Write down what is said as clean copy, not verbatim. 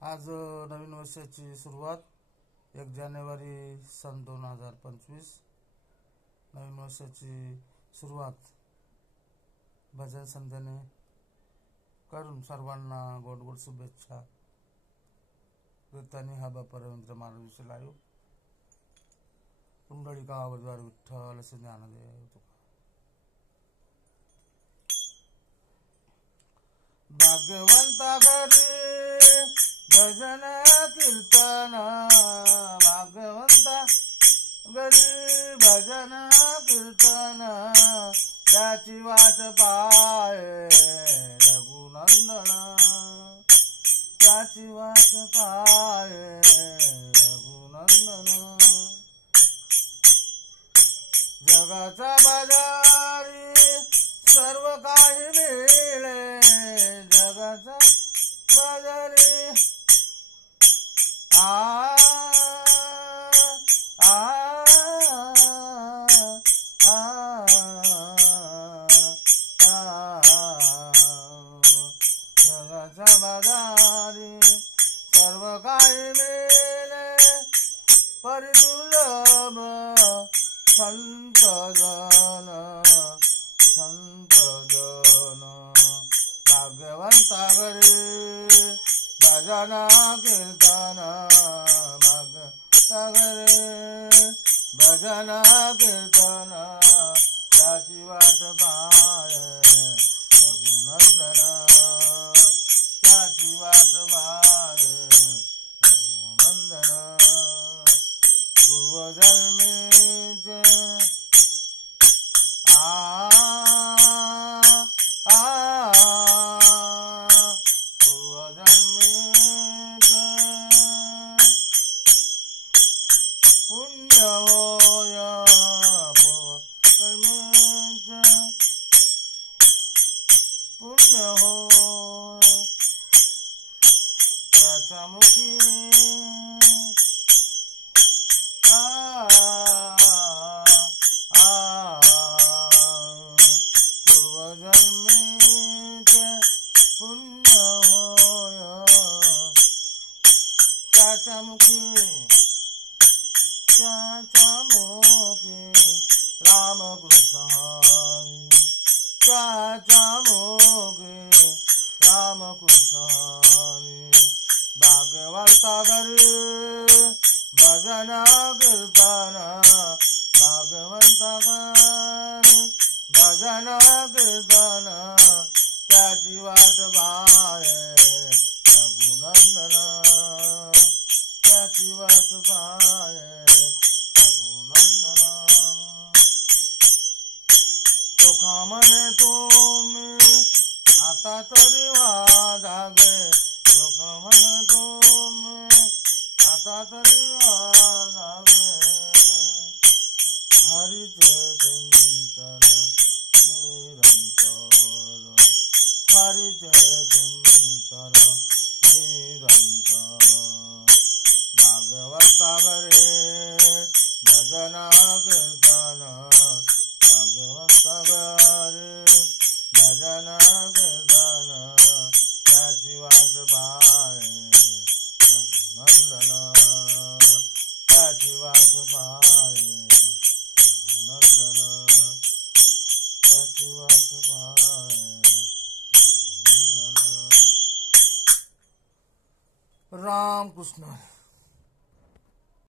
आज नवीन वर्षाची सुरुवात 1 जानेवारी सन 2025. नवीन वर्षाची सुरुवात भजन संध्याने करून सर्वांना गोड गोड शुभेच्छा. कीर्तनी हा बाप्पा रवींद्र महाराज लाईव्ह. पुंडलिका वरदार विठ्ठल असे ज्ञानदेव तुका. भाग्यवंता घरी भजन कीर्तन, भाग्यवंता घरी भजन कीर्तन, त्याची वाट पाहे रघुनंदन, त्याची वाट पाहे रघुनंदन. जगाचा बाजारी सर्व काही मिळे, जगाचा बाजारी जगाचा बाजारी सर्व काही मिळे, परिदुर्लभ संत जन, संत जन. भाग्यवंता घरी भजन कीर्तन, भाग्यवंता घरी भजन कीर्तन, त्याची वाट पाहे रघुनंदन, त्याची वाट पाहे रघुनंदन. पूर्वजन्मीचे पूर्वजन्मीचे पुण्य होय, पूर्वजन्मीचे पुण्य होय, त्याच्या मुखी पूर्वजन्मीचे पुण्य होय, त्याच्या मुखी, त्याच्या मुखी रामकृष्ण हरी, त्याच्या मुखी रामकृष्ण हरी. भाग्यवंता घरी भजन कीर्तन, भाग्यवंता घरी भजन कीर्तन, त्याची वाट पाहे रघुनंदन, त्याची वाट पाहे रघुनंदन. चोखा म्हणे तुम्ही आता तरी वाजागे, चोखा म्हणे तुम्ही आता तरी वाजागे. हरीचे चिंतन निरंतर, हरीचे चिंतन निरंतर. भाग्यवंता घरी भजन कीर्तन, भाग्यवंता घरी भजन कीर्तन, त्याची वाट पाहे रघुनंदन, त्याची वाट पाहे रघुनंदन, त्याची वाट पाहे रघुनंदन. राम कृष्ण.